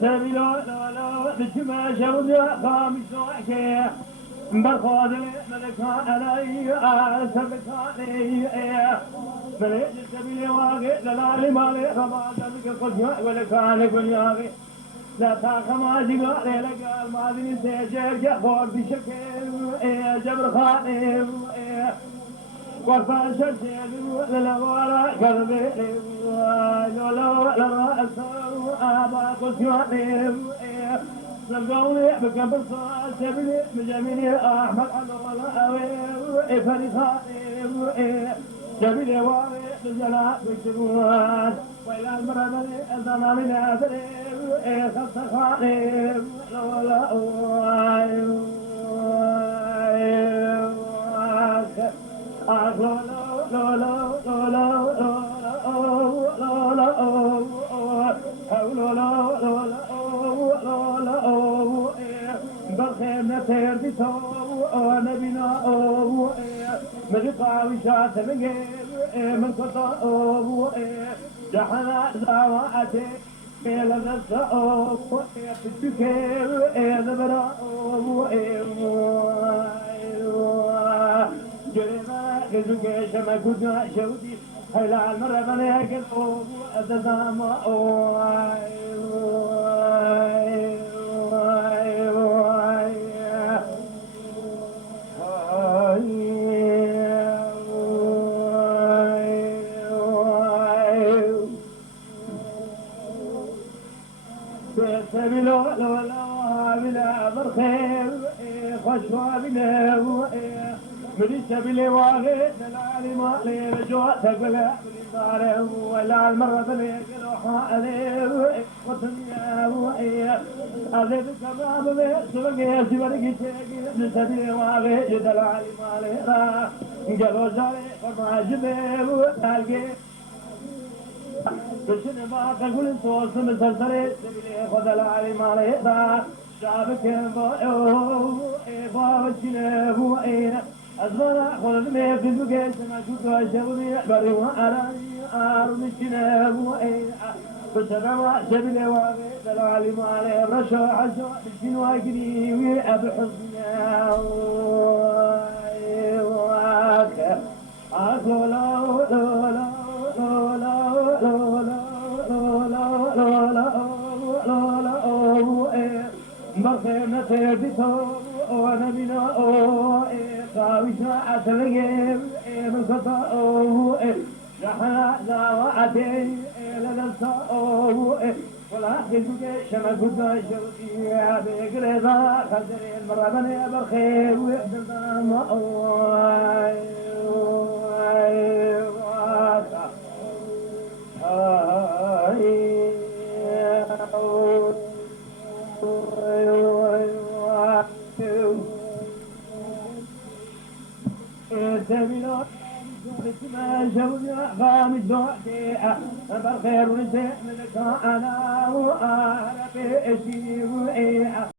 سبيل لا بجمع شوزة خامس وحكي برخوض ملكان علي سبكاني ملك سبيل واقع للالي مالي رماد القديا ولكان قنياغي لا تاخ ما جبال لك الماضي سيجر جبور بشكل جبر خاني وفاش الجيل للغوارا قلبي لولا لرأس أبا قسياني للقولي بقبل سبيلي بجميلي أحمد على فريخاني سبيلي واري بجلاء بجروان وإلى المرمى الزمان نادري خصخاني لولا تيردي تو نبينا مجقا وشات من قطع جحنا زواتي إلى الزاو بتكير إلى برا جريمة كذوق شما كنا شودي هلا المرة بنا كذو أتزام سبيلو لولا بلا برخير خشوا بلا من سبيل واغي دلالي مالي رجوع تقبل بالدار ولا المرة بليك روحا عليه وطنيا أذيب كباب بسبقي سبرقي تيجي من سبيل واغي دلالي مالي را قالوا جاري فرما جبه تالقي بشن ما تقول توس مسلسل سبيل خذ العلي مالي را شعبك بوشنا بوئنا أزمنا خذ ما في البقية ما كنت أشوفني بري وأراني أرمشنا بوئنا بشنا سبيل واقع دلالي مالي رشوا حشوا بشن واقري وأبحثنا واقع أقول لا برخينا تيردي تو ونبينا قاوشنا أتلقيم من قطع نحنا زواتي لنسا ولا خذك شما قد شوتي بقريضا خزري المرة بني برخير ويحدثنا سبيلو ما شوزي غامج دوحتي بالخير ونسي من كان أنا وأهل بيشي